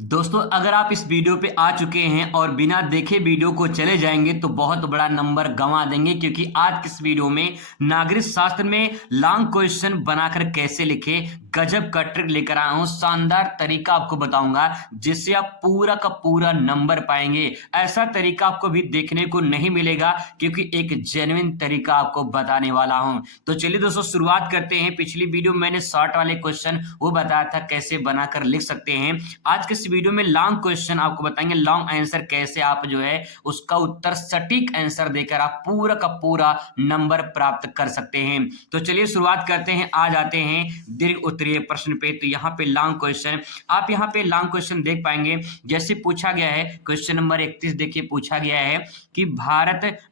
दोस्तों अगर आप इस वीडियो पे आ चुके हैं और बिना देखे वीडियो को चले जाएंगे तो बहुत बड़ा नंबर गंवा देंगे, क्योंकि आज किस वीडियो में नागरिक शास्त्र में लॉन्ग क्वेश्चन बनाकर कैसे लिखे गजब का ट्रिक लेकर आया हूं। शानदार तरीका आपको बताऊंगा जिससे आप पूरा का पूरा नंबर पाएंगे। ऐसा तरीका आपको भी देखने को नहीं मिलेगा, क्योंकि एक जेन्युइन तरीका आपको बताने वाला हूं। तो चलिए दोस्तों शुरुआत करते हैं। पिछली वीडियो में मैंने शॉर्ट वाले क्वेश्चन वो बताया था कैसे बनाकर लिख सकते हैं। आज के इस वीडियो में लॉन्ग क्वेश्चन आपको बताएंगे, लॉन्ग आंसर कैसे आप जो है उसका उत्तर सटीक आंसर देकर आप पूरा का पूरा नंबर प्राप्त कर सकते हैं। तो चलिए शुरुआत करते हैं। आ जाते हैं दीर्घ उत्तरीय प्रश्न पे। तो यहाँ पे लॉन्ग क्वेश्चन, आप यहाँ पे लॉन्ग क्वेश्चन देख पाएंगे। जैसे पूछा गया है क्वेश्चन नंबर 31, देखिए पूछा गया है कि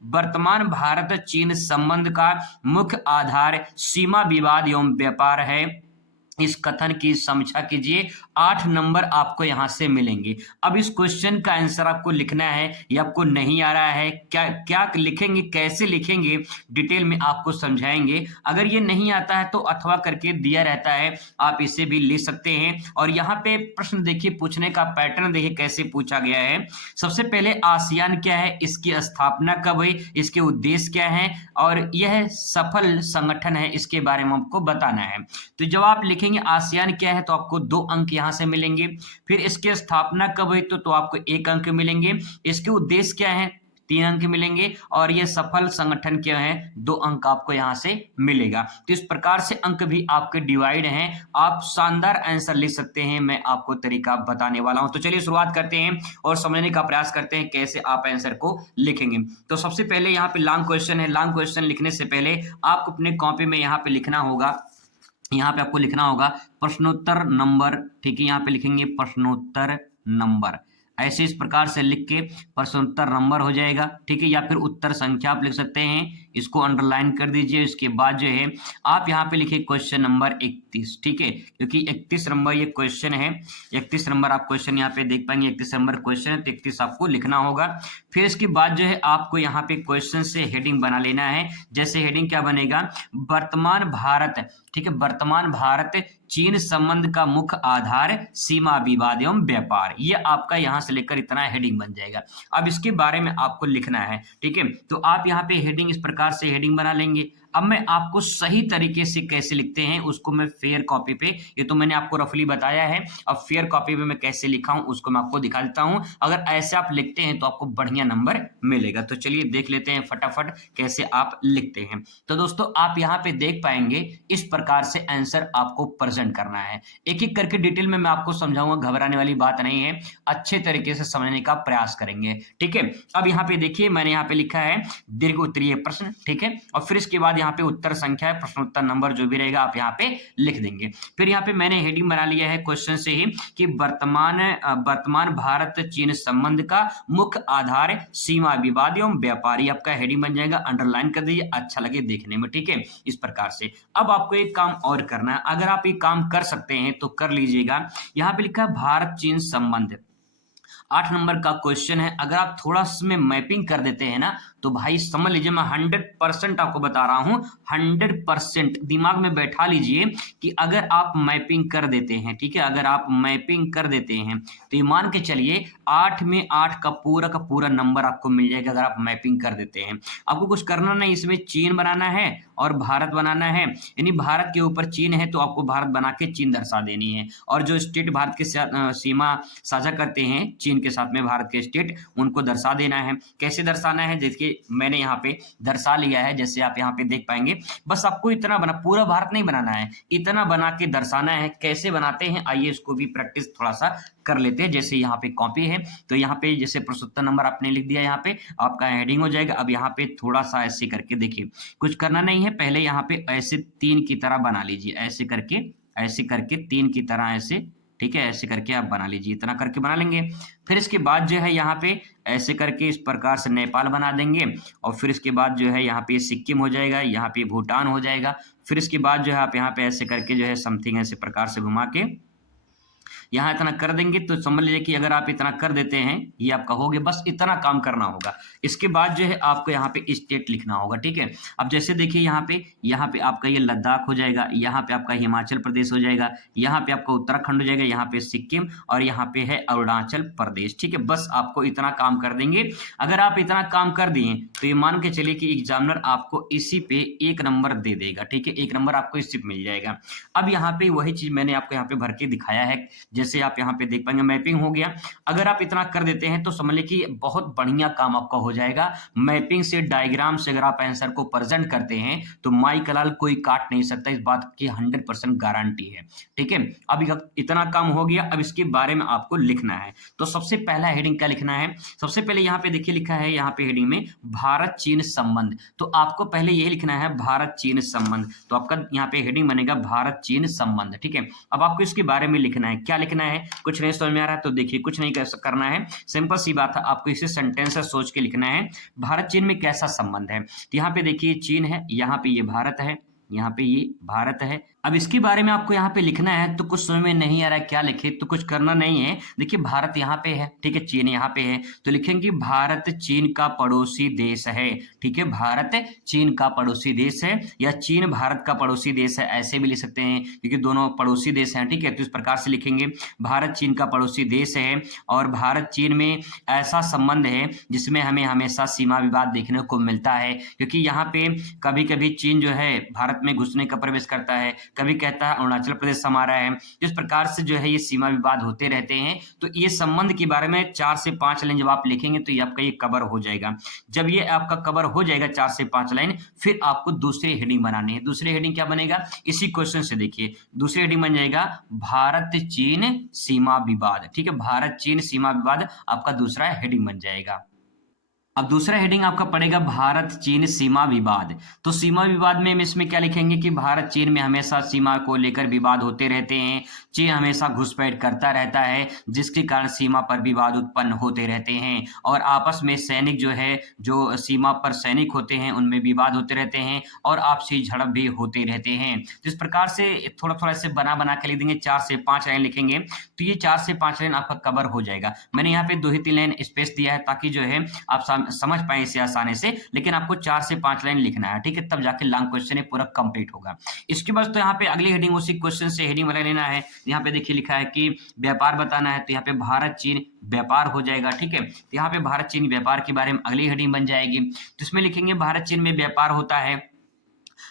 वर्तमान भारत चीन संबंध का मुख्य आधार सीमा विवाद एवं व्यापार है। इस कथन की समीक्षा कीजिए। 8 नंबर आपको यहां से मिलेंगे। अब इस क्वेश्चन का आंसर आपको लिखना है। ये आपको नहीं आ रहा है, क्या क्या लिखेंगे, कैसे लिखेंगे, डिटेल में आपको समझाएंगे। अगर ये नहीं आता है तो अथवा करके दिया रहता है, आप इसे भी लिख सकते हैं। और यहाँ पे प्रश्न देखिए, पूछने का पैटर्न देखिए कैसे पूछा गया है। सबसे पहले आसियान क्या है, इसकी स्थापना कब हुई, इसके उद्देश्य क्या है और यह सफल संगठन है, इसके बारे में आपको बताना है। तो जब आप लिखेंगे आसियान क्या है तो आपको 2 अंक यहां से मिलेंगे। फिर इसकी स्थापना कब हुई तो आपको 1 अंक मिलेंगे। इसके उद्देश्य क्या है, 3 अंक मिलेंगे। और ये सफल संगठन क्या है, 2 अंक आपको यहां से मिलेगा। तो इस प्रकार से अंक भी आपके डिवाइड हैं। आप शानदार आंसर लिख सकते हैं, मैं आपको तरीका बताने वाला हूं। तो चलिए शुरुआत करते हैं और समझने का प्रयास करते हैं कैसे आप आंसर को लिखेंगे। तो सबसे पहले यहाँ पे लॉन्ग क्वेश्चन है। लॉन्ग क्वेश्चन लिखने से पहले आपको अपने कॉपी में यहाँ पे लिखना होगा, यहाँ पे आपको लिखना होगा प्रश्नोत्तर नंबर। ठीक है, यहाँ पे लिखेंगे प्रश्नोत्तर नंबर। ऐसे इस प्रकार से लिख के प्रश्नोत्तर नंबर हो जाएगा। ठीक है, या फिर उत्तर संख्या आप लिख सकते हैं, इसको अंडरलाइन कर दीजिए। इसके बाद जो है आप यहाँ पे लिखिए क्वेश्चन नंबर 31। ठीक है, क्योंकि 31 नंबर ये क्वेश्चन है। 31 नंबर आप क्वेश्चन यहाँ पे देख पाएंगे, 31 नंबर क्वेश्चन है तो 31 आपको लिखना होगा। फिर इसके बाद जो है आपको यहाँ पे क्वेश्चन से हेडिंग बना लेना है। जैसे हेडिंग क्या बनेगा, वर्तमान भारत, ठीक है, वर्तमान भारत चीन संबंध का मुख्य आधार सीमा विवाद एवं व्यापार। ये आपका यहां से लेकर इतना हेडिंग बन जाएगा। अब इसके बारे में आपको लिखना है। ठीक है, तो आप यहाँ पे हेडिंग इस प्रकार से हेडिंग बना लेंगे। अब मैं आपको सही तरीके से कैसे लिखते हैं उसको मैं फेयर कॉपी पे, ये तो मैंने आपको रफली बताया है, अब फेयर कॉपी पे मैं कैसे लिखा हूं उसको मैं आपको दिखा देता हूं। अगर ऐसे आप लिखते हैं तो आपको बढ़िया नंबर मिलेगा। तो चलिए देख लेते हैं फटाफट कैसे आप लिखते हैं। तो दोस्तों आप यहाँ पे देख पाएंगे इस प्रकार से आंसर आपको प्रेजेंट करना है। एक एक करके डिटेल में मैं आपको समझाऊंगा, घबराने वाली बात नहीं है, अच्छे तरीके से समझने का प्रयास करेंगे। ठीक है, अब यहाँ पे देखिए मैंने यहाँ पे लिखा है दीर्घ उत्तरीय प्रश्न। ठीक है, और फिर इसके बाद यहाँ पे उत्तर संख्या है, प्रश्नोत्तर नंबर जो भी रहेगा आप यहाँ पे लिख देंगे। फिर यहाँ पे मैंने हेडिंग बना लिया है क्वेश्चन से ही कि वर्तमान भारत चीन संबंध का मुख्य आधार सीमा विवाद एवं व्यापारी, आपका हेडिंग बन जाएगा, अंडरलाइन कर दीजिए, अच्छा लगे देखने में। ठीक है, इस प्रकार से। अब आपको एक काम और करना है, अगर आप ये काम कर सकते हैं तो कर लीजिएगा। यहाँ पे लिखा है भारत चीन संबंध, 8 नंबर का क्वेश्चन है। अगर आप थोड़ा इसमें मैपिंग कर देते हैं ना तो भाई समझ लीजिए, मैं 100% आपको बता रहा हूं, 100% दिमाग में बैठा लीजिए कि अगर आप मैपिंग कर देते हैं, ठीक है, अगर आप मैपिंग कर देते हैं तो ये मान के चलिए 8 में 8 का पूरा नंबर आपको मिल जाएगा अगर आप मैपिंग कर देते हैं। आपको कुछ करना नहीं, इसमें चीन बनाना है और भारत बनाना है, यानी भारत के ऊपर चीन है तो आपको भारत बना के चीन दर्शा देनी है। और जो स्टेट भारत के साथ सीमा साझा करते हैं चीन के साथ में, भारत के स्टेट, उनको दर्शा देना है। कैसे दर्शाना है, देखिए मैंने यहाँ पे दर्शा लिया है, जैसे आप यहाँ पे देख पाएंगे। बस आपको इतना बना, पूरा भारत नहीं बनाना है, इतना बना के दर्शाना है। कैसे बनाते हैं आइए इसको भी प्रैक्टिस थोड़ा सा कर लेते हैं। जैसे यहाँ पे कॉपी है तो यहाँ पे जैसे प्रश्नोत्तर नंबर आपने लिख दिया, यहाँ पे आपका हेडिंग हो जाएगा। अब यहाँ पे थोड़ा सा ऐसे करके देखिए, कुछ करना नहीं है, पहले यहाँ पे ऐसे 3 की तरह बना लीजिए, ऐसे करके 3 की तरह ऐसे। ठीक है, ऐसे करके आप बना लीजिए, इतना करके बना लेंगे। फिर इसके बाद जो है यहाँ पे ऐसे करके इस प्रकार से नेपाल बना देंगे। और फिर इसके बाद जो है यहाँ पे सिक्किम हो जाएगा, यहाँ पे भूटान हो जाएगा। फिर इसके बाद जो है आप यहाँ पे ऐसे करके जो है समथिंग ऐसे प्रकार से घुमा के यहाँ इतना कर देंगे तो समझ लीजिए कि अगर आप इतना कर देते हैं ये आपका हो गया, बस इतना काम करना होगा। इसके बाद जो है आपको यहाँ पे स्टेट लिखना होगा, ठीक है। अब जैसे देखिए यहाँ पे आपका ये लद्दाख हो जाएगा, यहाँ पे आपका हिमाचल प्रदेश हो जाएगा, यहाँ पे आपका उत्तराखंड हो जाएगा, यहाँ पे सिक्किम और यहाँ पे है अरुणाचल प्रदेश, ठीक है। बस आपको इतना काम कर देंगे। अगर आप इतना काम कर दिए तो ये मान के चलिए कि एग्जामिनर आपको इसी पे 1 नंबर दे देगा, ठीक है। 1 नंबर आपको इसी पे मिल जाएगा। अब यहाँ पे वही चीज मैंने आपको यहाँ पे भर के दिखाया है, जैसे आप यहाँ पे देख पाएंगे मैपिंग हो गया। अगर आप इतना कर देते हैं तो समझ लें कि बहुत बढ़िया काम आपका हो जाएगा। मैपिंग से, डायग्राम से अगर आप आंसर को प्रेजेंट करते हैं तो माई कलाल कोई काट नहीं सकता, इस बात की 100% गारंटी है, ठीक है। अब इतना काम हो गया, अब इसके बारे में आपको लिखना है। तो सबसे पहला हेडिंग क्या लिखना है? सबसे पहले यहाँ पे देखिए लिखा है यहाँ पे हेडिंग में भारत चीन संबंध, तो आपको पहले यही लिखना है भारत चीन संबंध। तो आपका यहाँ पे हेडिंग बनेगा भारत चीन संबंध, ठीक है। अब आपको इसके बारे में लिखना है, क्या लिखना है? कुछ नहीं समझ में आ रहा है तो देखिए कुछ नहीं करना है, सिंपल सी बात है, आपको इसे सेंटेंस से सोच के लिखना है भारत चीन में कैसा संबंध है। तो यहाँ पे देखिए चीन है, यहाँ पे ये भारत है, यहाँ पे ये भारत है। अब इसके बारे में आपको यहाँ पे लिखना है, तो कुछ समझ में नहीं आ रहा है क्या लिखे, तो कुछ करना नहीं है। देखिए भारत यहाँ पे है, ठीक है, चीन यहाँ पे है, तो लिखेंगे भारत चीन का पड़ोसी देश है, ठीक है। भारत चीन का पड़ोसी देश है या चीन भारत का पड़ोसी देश है, ऐसे भी लिख सकते हैं क्योंकि दोनों पड़ोसी देश हैं, ठीक है। तो इस प्रकार से लिखेंगे भारत चीन का पड़ोसी देश है और भारत चीन में ऐसा संबंध है जिसमें हमें हमेशा सीमा विवाद देखने को मिलता है, क्योंकि यहाँ पे कभी कभी चीन जो है भारत में घुसने का प्रवेश करता है, कभी कहता है अरुणाचल प्रदेश हमारा है। इस प्रकार से जो है ये सीमा विवाद होते रहते हैं। तो ये संबंध के बारे में 4 से 5 लाइन जब आप लिखेंगे तो ये आपका ये कवर हो जाएगा। जब ये आपका कवर हो जाएगा 4 से 5 लाइन, फिर आपको दूसरी हेडिंग बनानी है। दूसरी हेडिंग क्या बनेगा? इसी क्वेश्चन से देखिए दूसरी हेडिंग बन जाएगा भारत चीन सीमा विवाद, ठीक है। भारत चीन सीमा विवाद आपका दूसरा हेडिंग बन जाएगा। अब दूसरा हेडिंग आपका पड़ेगा भारत चीन सीमा विवाद। तो सीमा विवाद में हम इसमें क्या लिखेंगे कि भारत चीन में हमेशा सीमा को लेकर विवाद होते रहते हैं, चीन हमेशा घुसपैठ करता रहता है जिसके कारण सीमा पर विवाद उत्पन्न होते रहते हैं और आपस में सैनिक जो है, जो सीमा पर सैनिक होते हैं उनमें विवाद होते रहते हैं और आपसी झड़प भी होते रहते हैं। तो इस प्रकार से थोड़ा थोड़ा से बना के लिख देंगे, 4 से 5 लाइन लिखेंगे तो ये 4 से 5 लाइन आपका कवर हो जाएगा। मैंने यहाँ पे 2 ही 3 लाइन स्पेस दिया है ताकि जो है आप समझ पाए इसे आसानी से, लेकिन आपको 4 से 5 लाइन लिखना है, ठीक है, तब जाके लॉन्ग क्वेश्चन है पूरा कंप्लीट होगा। इसके बाद तो यहाँ पे अगली हेडिंग उसी क्वेश्चन से हेडिंग वाला लेना है। यहाँ पे देखिए लिखा है कि व्यापार बताना है, तो यहाँ पे भारत चीन व्यापार हो जाएगा, ठीक है। तो यहाँ पे भारत चीन व्यापार के बारे में अगली हेडिंग बन जाएगी। तो इसमें लिखेंगे भारत चीन में व्यापार होता है,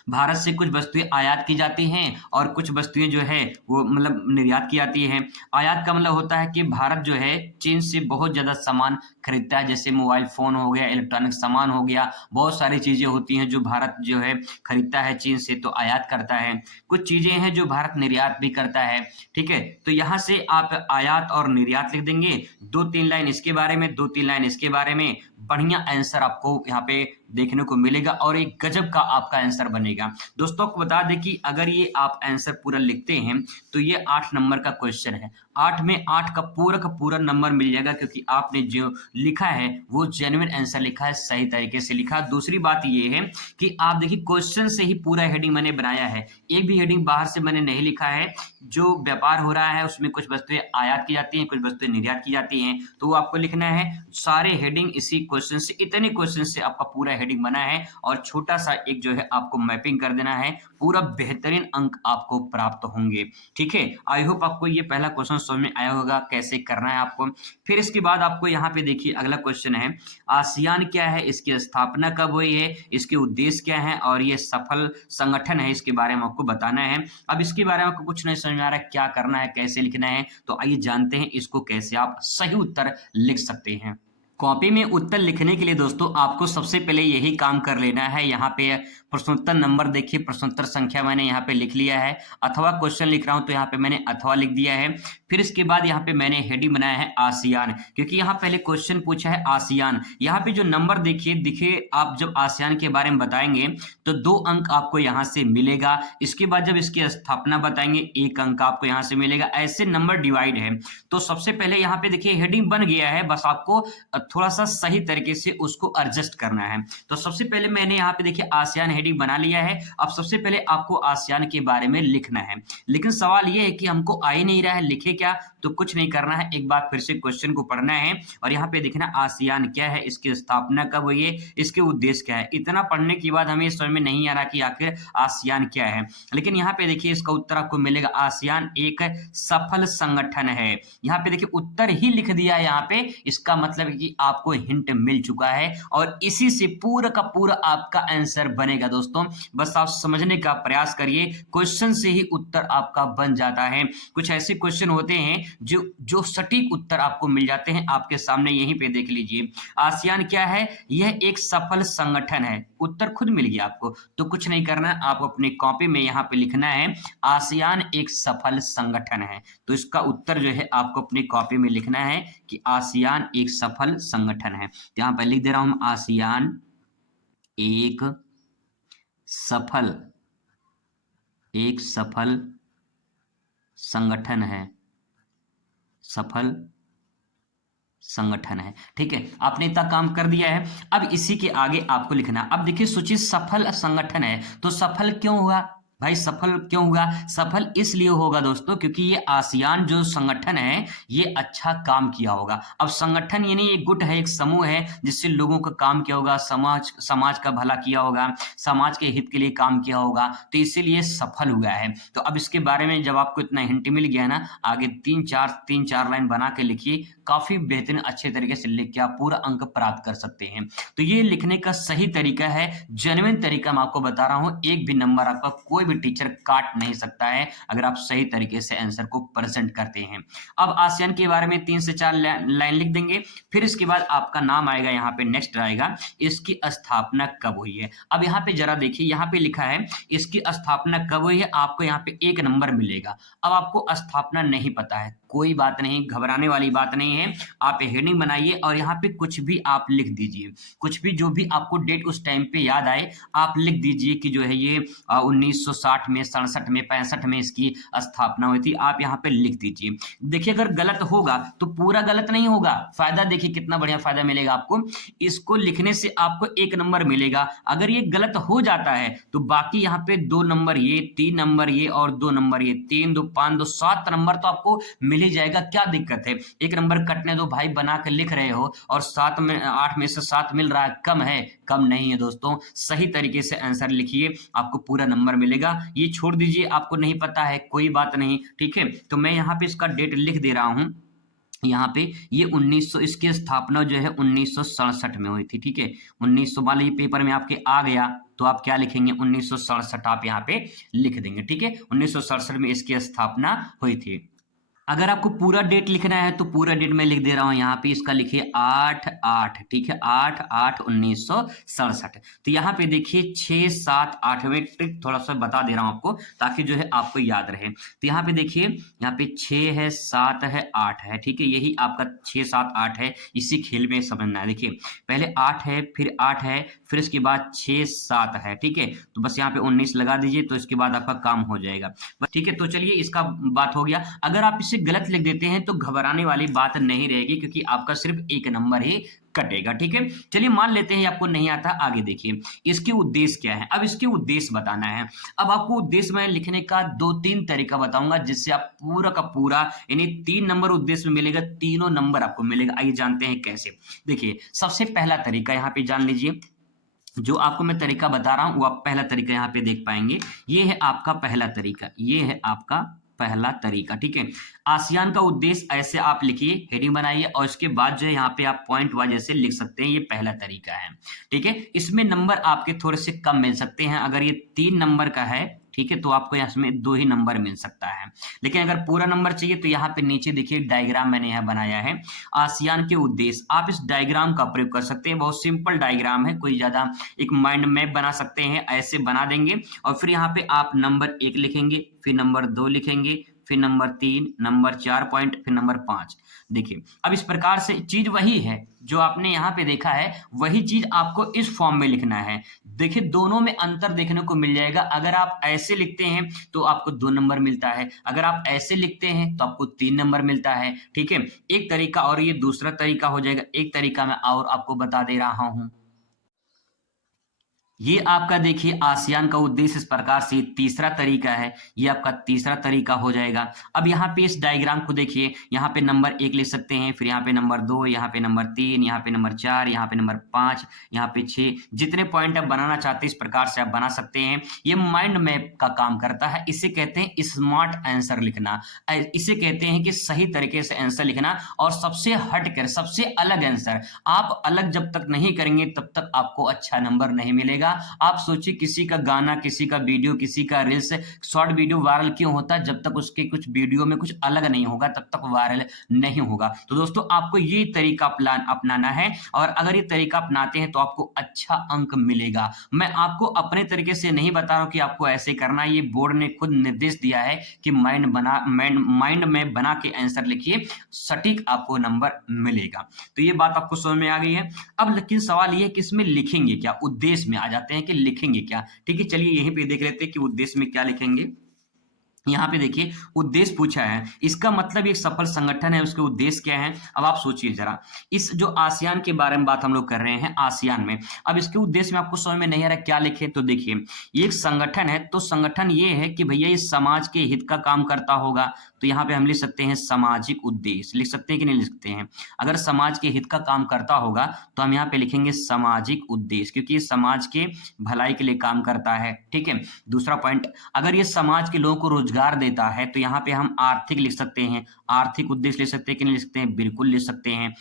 भारत से कुछ वस्तुएं आयात की जाती हैं और कुछ वस्तुएं जो है वो मतलब निर्यात की जाती हैं। आयात का मतलब होता है कि भारत जो है चीन से बहुत ज्यादा सामान खरीदता है, जैसे मोबाइल फोन हो गया, इलेक्ट्रॉनिक सामान हो गया, बहुत सारी चीजें होती हैं जो भारत जो है खरीदता है चीन से, तो आयात करता है। कुछ चीजें हैं जो भारत निर्यात भी करता है, ठीक है। तो यहाँ से आप आयात और निर्यात लिख देंगे, 2-3 लाइन इसके बारे में, 2-3 लाइन इसके बारे में, बढ़िया आंसर आपको यहाँ पे देखने को मिलेगा और एक गजब का आपका आंसर बनेगा। दोस्तों को बता दें कि अगर ये आप आंसर पूरा लिखते हैं तो ये 8 नंबर का क्वेश्चन है, 8 में 8 का पूरा नंबर मिल जाएगा, क्योंकि आपने जो लिखा है वो जेन्युइन आंसर लिखा है, सही तरीके से लिखा। दूसरी बात ये है कि आप देखिए क्वेश्चन से ही पूरा हेडिंग मैंने बनाया है, एक भी हेडिंग बाहर से मैंने नहीं लिखा है। जो व्यापार हो रहा है उसमें कुछ वस्तुएं आयात की जाती हैं, कुछ वस्तुएं निर्यात की जाती हैं, तो वो आपको लिखना है। सारे हेडिंग इसी क्वेश्चन से, इतने क्वेश्चन से आपका पूरा हेडिंग बना है और छोटा सा एक जो है आपको मैपिंग कर देना है, पूरा बेहतरीन अंक आपको प्राप्त होंगे, ठीक है। आई होप आपको ये पहला क्वेश्चन समझ में आया होगा कैसे करना है आपको। फिर इसके बाद आपको यहाँ पे देखिए अगला क्वेश्चन है, आसियान क्या है, इसकी स्थापना कब हुई है, इसके उद्देश्य क्या है और ये सफल संगठन है, इसके बारे में आपको बताना है। अब इसके बारे में आपको कुछ नहीं समझ में आ रहा है क्या करना है, कैसे लिखना है, तो आइए जानते हैं इसको कैसे आप सही उत्तर लिख सकते हैं। कॉपी में उत्तर लिखने के लिए दोस्तों आपको सबसे पहले यही काम कर लेना है। यहाँ पे प्रश्नोत्तर नंबर देखिए, प्रश्नोत्तर संख्या मैंने यहाँ पे लिख लिया है, अथवा क्वेश्चन लिख रहा हूँ तो यहाँ पे मैंने अथवा लिख दिया है। फिर इसके बाद यहाँ पे मैंने हेडिंग बनाया है आसियान, क्योंकि यहाँ पहले क्वेश्चन पूछा है आसियान। यहाँ पे जो नंबर देखिए आप जब आसियान के बारे में बताएंगे तो 2 अंक आपको यहाँ से मिलेगा। इसके बाद जब इसकी स्थापना बताएंगे 1 अंक आपको यहाँ से मिलेगा। ऐसे नंबर डिवाइड है। तो सबसे पहले यहाँ पे देखिए हेडिंग बन गया है, बस आपको थोड़ा सा सही तरीके से उसको एडजस्ट करना है। तो सबसे पहले मैंने यहाँ पे देखिए आसियान हेडिंग बना लिया है। अब सबसे पहले आपको आसियान के बारे में लिखना है, लेकिन सवाल ये है कि हमको आ ही नहीं रहा है, लिखे क्या? तो कुछ नहीं करना है, एक बार फिर से क्वेश्चन को पढ़ना है और यहाँ पे देखना आसियान क्या है, इसकी स्थापना कब हुई है, इसके उद्देश्य क्या है। इतना पढ़ने के बाद हमें समझ में नहीं आ रहा कि आखिर आसियान क्या है, लेकिन यहाँ पे देखिए इसका उत्तर आपको मिलेगा, आसियान एक सफल संगठन है। यहाँ पे देखिए उत्तर ही लिख दिया है यहाँ पे, इसका मतलब है कि आपको हिंट मिल चुका है और इसी से पूरा का पूरा आपका आंसर बनेगा। दोस्तों बस आप समझने का प्रयास करिए, क्वेश्चन से ही उत्तर आपका बन जाता है। कुछ ऐसे क्वेश्चन होते हैं जो सटीक उत्तर आपको मिल जाते हैं, आपके सामने यहीं पे देख लीजिए। आसियान क्या है? यह एक सफल संगठन है, उत्तर खुद मिल गया आपको। तो कुछ नहीं करना, आप अपनी कॉपी में यहाँ पे लिखना है आसियान एक सफल संगठन है। तो इसका उत्तर जो है आपको अपनी कॉपी में लिखना है कि आसियान एक सफल संगठन है। तो यहाँ पर लिख दे रहा हूं, आसियान एक सफल संगठन है, सफल संगठन है। ठीक है, आपने इतना काम कर दिया है। अब इसी के आगे आपको लिखना, अब देखिए सोचिए सफल संगठन है तो सफल क्यों हुआ भाई? सफल क्यों हुआ? सफल इसलिए होगा दोस्तों क्योंकि ये आसियान जो संगठन है ये अच्छा काम किया होगा। अब संगठन यानी एक गुट है, एक समूह है जिससे लोगों का काम किया होगा, समाज का भला किया होगा, समाज के हित के लिए काम किया होगा, तो इसीलिए सफल हुआ है। तो अब इसके बारे में जब आपको इतना हिंट मिल गया ना, आगे तीन चार लाइन बना के लिखिए, काफी बेहतरीन अच्छे तरीके से लिख के आप पूरा अंक प्राप्त कर सकते हैं। तो ये लिखने का सही तरीका है, जेन्युइन तरीका मैं आपको बता रहा हूं, एक भी नंबर आपका कोई भी टीचर काट नहीं सकता है अगर आप सही तरीके से आंसर को प्रेजेंट करते हैं। अब आसियान के बारे में 3 से 4 लाइन लिख देंगे, फिर इसके बाद आपका नाम आएगा, यहाँ पे नेक्स्ट आएगा इसकी स्थापना कब हुई है। अब यहाँ पे जरा देखिए, यहाँ पे लिखा है इसकी स्थापना कब हुई है, आपको यहाँ पे 1 नंबर मिलेगा। अब आपको स्थापना नहीं पता है, कोई बात नहीं, घबराने वाली बात नहीं है। आप हेडिंग बनाइए और यहाँ पे कुछ भी आप लिख दीजिए, कुछ भी जो भी आपको डेट उस टाइम पे याद आए आप लिख दीजिए कि जो है ये 1960 में, 67 में, 65 में इसकी स्थापना हुई थी, आप यहाँ पे लिख दीजिए। देखिए अगर गलत होगा तो पूरा गलत नहीं होगा, फायदा देखिए कितना बढ़िया फायदा मिलेगा आपको, इसको लिखने से आपको 1 नंबर मिलेगा। अगर ये गलत हो जाता है तो बाकी यहाँ पे 2 नंबर ये, 3 नंबर ये और 2 नंबर ये, 3 2 5 2 7 नंबर तो आपको मिल ही जाएगा। क्या दिक्कत है, 1 नंबर कटने दो भाई, बना के लिख रहे हो और 7 में 8 में से 7 मिल रहा है, कम है? कम नहीं है दोस्तों, सही तरीके से आंसर लिखिए, आपको पूरा नंबर मिलेगा। ये छोड़ दीजिए, आपको नहीं पता है कोई बात नहीं, ठीक है। तो मैं यहाँ पे इसका डेट लिख दे रहा हूँ, यहाँ पे ये 1900, इसकी स्थापना जो है 1967 में हुई थी, ठीक है। 1900 वाले ये पेपर में आपके आ गया तो आप क्या लिखेंगे, 1967 आप यहाँ पे लिख देंगे, ठीक है। 1967 में इसकी स्थापना हुई थी। अगर आपको पूरा डेट लिखना है तो पूरा डेट मैं लिख दे रहा हूं यहाँ पे, इसका लिखिए 8/8, ठीक है, 8/8/1967। तो यहाँ पे देखिए 6 7 8वें ट्रिक थोड़ा सा बता दे रहा हूं आपको ताकि जो है आपको याद रहे। तो यहाँ पे देखिए, यहाँ पे 6 है, 7 है, 8 है, ठीक है, यही आपका 6 7 8 है, इसी खेल में समझना है। देखिए पहले 8 है, फिर 8 है, फिर इसके बाद 6 7 है, ठीक है। तो बस यहाँ पे 19 लगा दीजिए तो इसके बाद आपका काम हो जाएगा, ठीक है। तो चलिए इसका बात हो गया। अगर आप इसे गलत लिख देते हैं तो घबराने वाली बात नहीं रहेगी क्योंकि आपका सिर्फ 1 नंबर ही कटेगा, ठीक है। चलिए मान लेते हैं आपको नहीं आता, आगे देखिए इसके उद्देश्य क्या है। अब इसके उद्देश्य बताना है। अब आपको उद्देश्य मैं लिखने का 2-3 तरीका बताऊंगा जिससे आप पूरा का पूरा यानी 3 नंबर उद्देश्य में मिलेगा, तीनों नंबर आपको मिलेगा। आइए जानते हैं कैसे। देखिए सबसे पहला तरीका यहाँ पे जान लीजिए, जो आपको मैं तरीका बता रहा हूं वो आप पहला तरीका यहाँ पे देख पाएंगे। ये है आपका पहला तरीका, ये है आपका पहला तरीका, ठीक है। आसियान का उद्देश्य ऐसे आप लिखिए, हेडिंग बनाइए और इसके बाद जो है यहाँ पे आप पॉइंट वाइज ऐसे लिख सकते हैं, ये पहला तरीका है, ठीक है। इसमें नंबर आपके थोड़े से कम मिल सकते हैं, अगर ये 3 नंबर का है, ठीक है, तो आपको इसमें 2 ही नंबर मिल सकता है। लेकिन अगर पूरा नंबर चाहिए तो यहाँ पे नीचे देखिए डायग्राम मैंने यहाँ बनाया है, आसियान के उद्देश्य। आप इस डायग्राम का प्रयोग कर सकते हैं, बहुत सिंपल डायग्राम है, कोई ज्यादा, एक माइंड मैप बना सकते हैं, ऐसे बना देंगे और फिर यहाँ पे आप नंबर 1 लिखेंगे, फिर नंबर 2 लिखेंगे, फिर नंबर 3, नंबर 4 पॉइंट, फिर नंबर 5। देखिए, अब इस प्रकार से चीज़ वही है, जो आपने यहाँ पे देखा है, वही चीज़ आपको इस फॉर्म में लिखना है। देखिए, दोनों में अंतर देखने को मिल जाएगा। अगर आप ऐसे लिखते हैं, तो आपको 2 नंबर मिलता है। अगर आप ऐसे लिखते हैं, तो आपको 3 नंबर मिलता है, ठीक है? एक तरीका और ये दूसरा तरीका हो जाएगा। एक तरीका मैं और आपको बता दे रहा हूँ। ये आपका देखिए आसियान का उद्देश्य इस प्रकार से तीसरा तरीका है, ये आपका तीसरा तरीका हो जाएगा। अब यहाँ पे इस डायग्राम को देखिए, यहाँ पे नंबर 1 लिख सकते हैं, फिर यहाँ पे नंबर 2, यहाँ पे नंबर 3, यहाँ पे नंबर 4, यहाँ पे नंबर 5, यहाँ पे 6, जितने पॉइंट आप बनाना चाहते हैं इस प्रकार से आप बना सकते हैं। ये माइंड मैप का काम करता है, इसे कहते हैं स्मार्ट आंसर लिखना। इसे कहते हैं कि सही तरीके से आंसर लिखना और सबसे हटकर, सबसे अलग आंसर। आप अलग जब तक नहीं करेंगे तब तक आपको अच्छा नंबर नहीं मिलेगा। आप सोचिए, किसी का गाना, किसी का वीडियो, किसी का रील्स, शॉर्ट वीडियो वायरल क्यों होता है? जब तक उसके कुछ वीडियो में कुछ अलग नहीं होगा तब तक वायरल नहीं होगा। तो दोस्तों, आपको ये तरीका अपनाना है और अगर ये तरीका अपनाते हैं तो आपको अच्छा अंक मिलेगा। मैं आपको अपने तरीके से नहीं बता रहा हूं कि आपको ऐसे करना है, ये बोर्ड ने खुद निर्देश दिया है कि माइंड में बना के आंसर लिखिए, सटीक आपको नंबर मिलेगा। तो ये बात आपको समझ में आ गई है। अब लेकिन सवाल ये है कि इसमें लिखेंगे क्या? उद्देश्य में आ जाते हैं कि लिखेंगे क्या। ठीक है, चलिए यहीं पे देख लेते हैं कि उद्देश्य में क्या लिखेंगे। यहाँ पे देखिए, उद्देश्य पूछा है, इसका मतलब एक सफल संगठन है, उसके उद्देश्य क्या है? अब आप सोचिए जरा, इस जो आसियान के बारे में बात हम लोग कर रहे हैं, आसियान में, अब इसके उद्देश्य में आपको समझ में नहीं आ रहा क्या लिखे? तो देखिए, ये एक संगठन है, तो संगठन ये है कि भैया ये समाज के हित का काम करता होगा, तो यहाँ पे हम लिख सकते हैं सामाजिक उद्देश्य। लिख सकते हैं कि नहीं लिख सकते हैं? अगर समाज के हित का काम करता होगा तो हम यहाँ पे लिखेंगे सामाजिक उद्देश्य, क्योंकि ये समाज के भलाई के लिए काम करता है। ठीक है, दूसरा पॉइंट, अगर ये समाज के लोगों को रोजगार देता है तो यहाँ पे हम आर्थिक लिख सकते हैं। आर्थिक उद्देश्य लिख सकते हैं कि नहीं लिख सकते हैं? बिल्कुल लिख सकते हैं,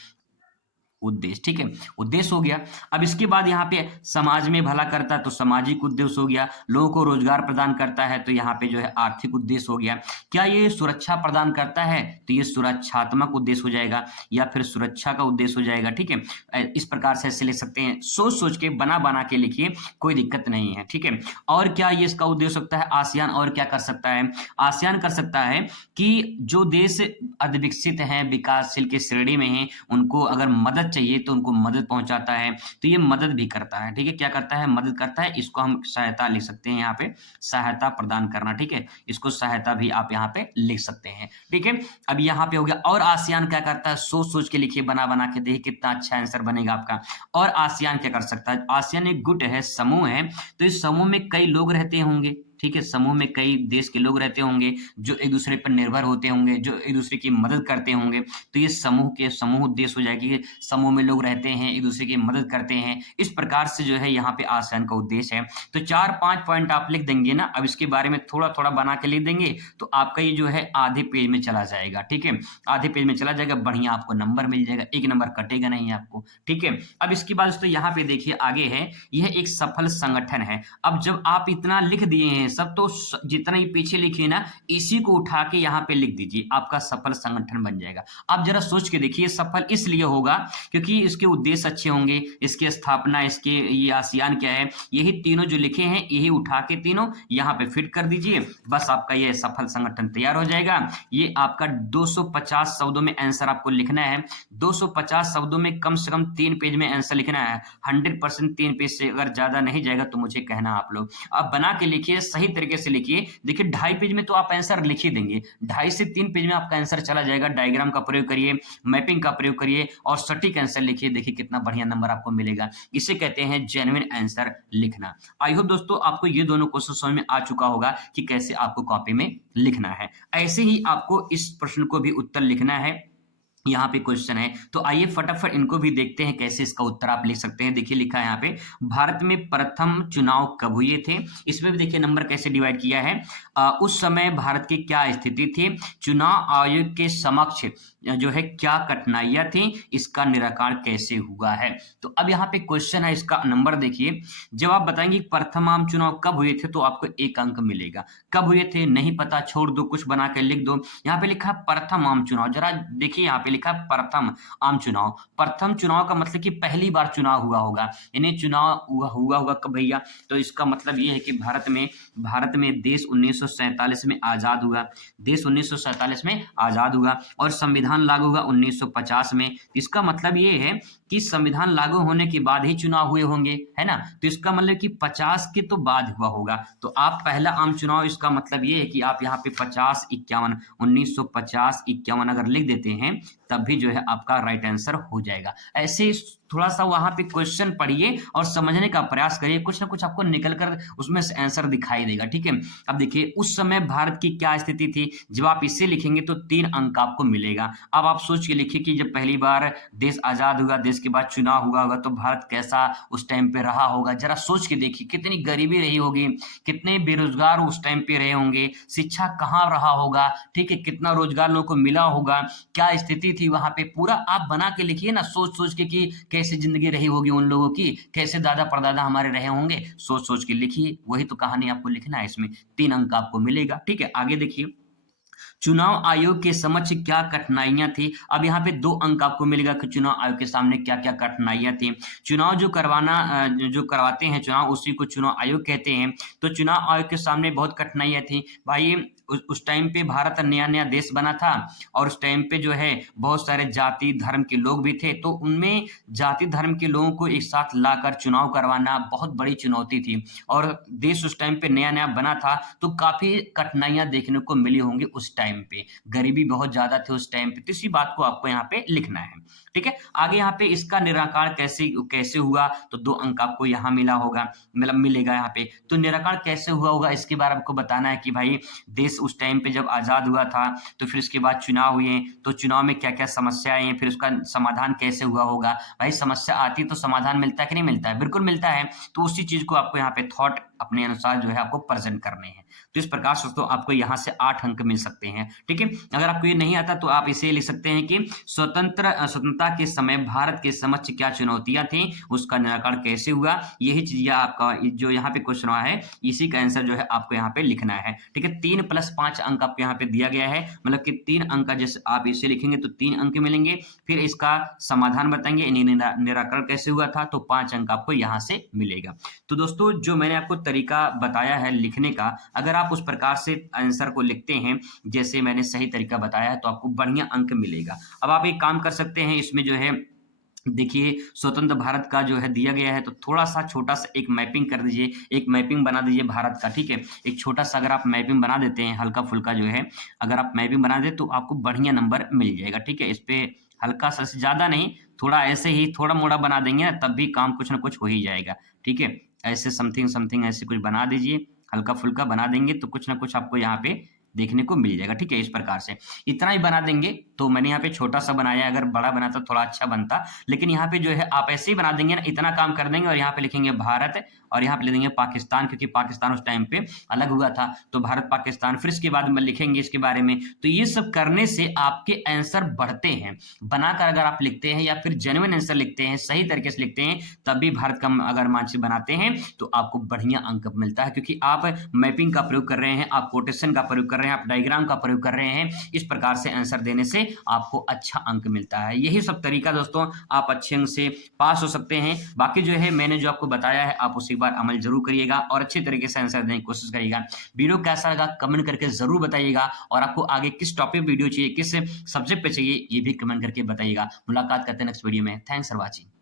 उद्देश्य। ठीक है, उद्देश्य हो गया। अब इसके बाद यहाँ पे समाज में भला करता है तो सामाजिक उद्देश्य हो गया। लोगों को रोजगार प्रदान करता है तो यहाँ पे जो है आर्थिक उद्देश्य हो गया। क्या ये सुरक्षा प्रदान करता है? तो ये सुरक्षात्मक उद्देश्य हो जाएगा या फिर सुरक्षा का उद्देश्य हो जाएगा। ठीक है, इस प्रकार से ऐसे लिख सकते हैं। सोच सोच के बना बना के लिखिए, कोई दिक्कत नहीं है। ठीक है, और क्या ये इसका उद्देश्य सकता है? आसियान और क्या कर सकता है? आसियान कर सकता है कि जो देश अविकसित हैं, विकासशील की श्रेणी में हैं, उनको अगर मदद चाहिए तो उनको मदद पहुंचाता है, तो ये मदद भी करता है। ठीक है, क्या करता है? मदद करता है। इसको हम सहायता लिख सकते हैं यहाँ पे, सहायता प्रदान करना। ठीक है, इसको सहायता भी आप यहाँ पे लिख सकते हैं। ठीक है, अब यहाँ पे हो गया। और आसियान क्या करता है? सोच सोच के लिखिए, बना बना के देखिए कितना अच्छा आंसर बनेगा आपका। और आसियान क्या कर सकता है? आसियान एक गुट है, समूह है, तो इस समूह में कई लोग रहते होंगे। ठीक है, समूह में कई देश के लोग रहते होंगे जो एक दूसरे पर निर्भर होते होंगे, जो एक दूसरे की मदद करते होंगे, तो ये समूह उद्देश्य हो जाएगी कि समूह में लोग रहते हैं, एक दूसरे की मदद करते हैं। इस प्रकार से जो है यहाँ पे आसियान का उद्देश्य है। तो 4-5 पॉइंट आप लिख देंगे ना। अब इसके बारे में थोड़ा थोड़ा बना के लिख देंगे तो आपका ये जो है आधे पेज में चला जाएगा। ठीक है, आधे पेज में चला जाएगा, बढ़िया आपको नंबर मिल जाएगा, एक नंबर कटेगा नहीं आपको। ठीक है, अब इसके बाद दोस्तों यहाँ पे देखिए आगे है, यह एक सफल संगठन है। अब जब आप इतना लिख दिए हैं सब, तो जितना ही पीछे लिखिए ना, इसी को उठा के यहाँ पे लिख दीजिए, आपका सफल संगठन बन जाएगा। आप जरा सोच के देखिए, सफल इसलिए होगा क्योंकि इसके उद्देश्य अच्छे होंगे, इसकी स्थापना, इसके ये आसियान क्या है, यही तीनों जो लिखे हैं यही उठा के तीनों यहाँ पे फिट कर दीजिए, बस आपका ये सफल संगठन तैयार हो जाएगा। ये आपका 250 शब्दों में आंसर आपको लिखना है। 250 शब्दों में कम से कम 3 पेज में आंसर लिखना है। 100% 3 पेज से अगर ज्यादा नहीं जाएगा तो मुझे कहना आप लोग। अब बना के लिखिए, सही तरीके से लिखिए। देखिए 2.5 पेज में तो आप आंसर लिख ही देंगे, 2.5 से 3 पेज में आपका आंसर चला जाएगा। डायग्राम का प्रयोग करिए, मैपिंग का प्रयोग करिए और सटीक आंसर लिखिए, देखिए कितना बढ़िया नंबर आपको मिलेगा। इसे कहते हैं जेन्युइन आंसर लिखना। आई होप दोस्तों आपको ये दोनों क्वेश्चन समझ में आ चुका होगा कि कैसे आपको कॉपी में लिखना है। ऐसे ही आपको इस प्रश्न को भी उत्तर लिखना है। यहाँ पे क्वेश्चन है, तो आइए फटाफट इनको भी देखते हैं कैसे इसका उत्तर आप लिख सकते हैं। देखिए लिखा है यहाँ पे, भारत में प्रथम चुनाव कब हुए थे? इसमें भी देखिए नंबर कैसे डिवाइड किया है। उस समय भारत की क्या स्थिति थी? चुनाव आयोग के समक्ष जो है क्या कठिनाइयां थी, इसका निराकरण कैसे हुआ है। तो अब यहाँ पे क्वेश्चन है, इसका नंबर देखिए। जब आप बताएंगे प्रथम आम चुनाव कब हुए थे तो आपको 1 अंक मिलेगा। कब हुए थे नहीं पता, छोड़ दो, कुछ बना के लिख दो। यहाँ पे लिखा है प्रथम आम चुनाव, जरा देखिए यहाँ पे लिखा है प्रथम आम चुनाव। प्रथम चुनाव का मतलब कि पहली बार चुनाव हुआ होगा। इन्हें चुनाव हुआ होगा कब भैया, तो इसका मतलब ये है कि भारत में देश 1947 में आजाद हुआ। देश 1947 में आजाद हुआ और संविधान लागू हुआ 1950 में। इसका मतलब ये है कि संविधान लागू होने के बाद ही चुनाव हुए होंगे, है ना। तो इसका मतलब कि 50 के तो बाद हुआ होगा। तो आप पहला आम चुनाव, इसका मतलब ये है कि आप यहाँ पे 50-51 1950-51 अगर लिख देते हैं तब भी जो है आपका राइट आंसर हो जाएगा। ऐसे थोड़ा सा वहां पे क्वेश्चन पढ़िए और समझने का प्रयास करिए, कुछ ना कुछ आपको निकल कर उसमें से आंसर दिखाई देगा, ठीक है। अब देखिए उस समय भारत की क्या स्थिति थी, जब आप इसे लिखेंगे तो 3 अंक आपको मिलेगा। अब आप सोच के लिखिए कि जब पहली बार देश आजाद हुआ, देश के बाद चुनाव हुआ होगा, तो भारत कैसा उस टाइम पे रहा होगा। जरा सोच के देखिए कितनी गरीबी रही होगी, कितने बेरोजगार उस टाइम पे रहे होंगे, शिक्षा कहाँ रहा होगा, ठीक है, कितना रोजगार लोगों को मिला होगा, क्या स्थिति थी वहां पे, पूरा आप बना के लिखिए ना, सोच सोच के कि कैसे जिंदगी रही होगी उन लोगों की, कैसे दादा परदादा हमारे रहे होंगे, सोच सोच के लिखिए। वही तो कहानी आपको लिखना है, इसमें 3 अंक आपको मिलेगा, ठीक है। आगे देखिए, चुनाव आयोग के समक्ष क्या कठिनाइयां थी। अब यहाँ पे 2 अंक आपको मिलेगा कि चुनाव आयोग के सामने क्या क्या कठिनाइयां थी। चुनाव जो जो करवाते हैं चुनाव, उसी को चुनाव आयोग कहते हैं। तो चुनाव आयोग के सामने बहुत कठिनाइयां थी भाई। उस टाइम पे भारत नया नया देश बना था और उस टाइम पे जो है बहुत सारे जाति धर्म के लोग भी थे, तो उनमें जाति धर्म के लोगों को एक साथ लाकर चुनाव करवाना बहुत बड़ी चुनौती थी। और देश उस टाइम पे नया नया बना था, तो काफी कठिनाइयां देखने को मिली होंगी उस टाइम पे, गरीबी बहुत ज्यादा थी उस टाइम पे। तो इसी बात को आपको यहाँ पे लिखना है, ठीक है। आगे यहाँ पे इसका निराकरण कैसे कैसे हुआ, तो 2 अंक आपको यहाँ मिला होगा, मतलब मिलेगा यहाँ पे। तो निराकरण कैसे हुआ होगा इसके बारे में आपको बताना है कि भाई देश उस टाइम पे जब आजाद हुआ था, तो फिर उसके बाद चुनाव हुए, तो चुनाव में क्या क्या समस्याएं हैं, फिर उसका समाधान कैसे हुआ होगा। भाई समस्या आती है तो समाधान मिलता है कि नहीं मिलता है, बिल्कुल मिलता है। तो उसी चीज को आपको यहाँ पे थॉट अपने अनुसार जो है आपको प्रेजेंट करने हैं। तो इस प्रकार से दोस्तों आपको यहाँ से 8 अंक मिल सकते हैं, ठीक है। अगर आपको ये नहीं आता तो आप इसे लिख सकते हैं कि स्वतंत्रता के समय भारत के समक्ष क्या चुनौतियां थी, उसका निराकरण कैसे हुआ। यही चीज आपका जो यहाँ पे क्वेश्चन है, इसी का आंसर जो है आपको यहाँ पे लिखना है, ठीक है। 3 + 5 अंक आपको यहाँ पे दिया गया है, मतलब कि 3 अंक का जैसे आप इसे लिखेंगे तो 3 अंक मिलेंगे। फिर इसका समाधान बताएंगे, निराकरण कैसे हुआ था, तो 5 अंक आपको यहाँ से मिलेगा। तो दोस्तों जो मैंने आपको तरीका बताया है लिखने का, अगर आप उस प्रकार से आंसर को लिखते हैं जैसे मैंने सही तरीका बताया है, तो आपको बढ़िया अंक मिलेगा। अब आप एक काम कर सकते हैं, इसमें जो है देखिए स्वतंत्र भारत का जो है दिया गया है, तो थोड़ा सा छोटा सा एक मैपिंग कर दीजिए, एक मैपिंग बना दीजिए भारत का, ठीक है। एक छोटा सा अगर आप मैपिंग बना देते हैं, हल्का फुल्का जो है, अगर आप मैपिंग बना दे तो आपको बढ़िया नंबर मिल जाएगा, ठीक है। इस पे हल्का सा, ज्यादा नहीं, थोड़ा ऐसे ही थोड़ा मोड़ा बना देंगे ना, तब भी काम कुछ ना कुछ हो ही जाएगा, ठीक है। ऐसे समथिंग समथिंग ऐसे कुछ बना दीजिए, हल्का फुल्का बना देंगे तो कुछ ना कुछ आपको यहाँ पे देखने को मिल जाएगा, ठीक है। इस प्रकार से इतना ही बना देंगे, तो मैंने यहाँ पे छोटा सा बनाया, अगर बड़ा बनाता थोड़ा अच्छा बनता, लेकिन यहाँ पे जो है आप ऐसे ही बना देंगे ना, इतना काम कर देंगे और यहाँ पे लिखेंगे भारत और यहाँ पे ले देंगे पाकिस्तान, क्योंकि पाकिस्तान उस टाइम पे अलग हुआ था, तो भारत पाकिस्तान, फिर इसके बाद में लिखेंगे इसके बारे में। तो ये सब करने से आपके आंसर बढ़ते हैं। बनाकर अगर आप लिखते हैं या फिर जेन्युइन आंसर लिखते हैं, सही तरीके से लिखते हैं, तब भी भारत का अगर मानचित्र बनाते हैं तो आपको बढ़िया अंक मिलता है, क्योंकि आप मैपिंग का प्रयोग कर रहे हैं, आप कोटेशन का प्रयोग कर रहे हैं, आप डायग्राम का प्रयोग कर रहे हैं। इस प्रकार से आंसर देने से आपको अच्छा अंक मिलता है। यही सब तरीका दोस्तों, आप अच्छे अंक से पास हो सकते हैं। बाकी जो है मैंने जो आपको बताया है, आप उसी बार अमल जरूर करिएगा और अच्छे तरीके से आंसर देने की कोशिश करिएगा। वीडियो कैसा लगा कमेंट करके जरूर बताइएगा, और आपको आगे किस टॉपिक वीडियो चाहिए, किस सब्जेक्ट पे चाहिए, ये भी कमेंट करके बताइएगा। मुलाकात करते हैं नेक्स्ट वीडियो में। Thanks for watching.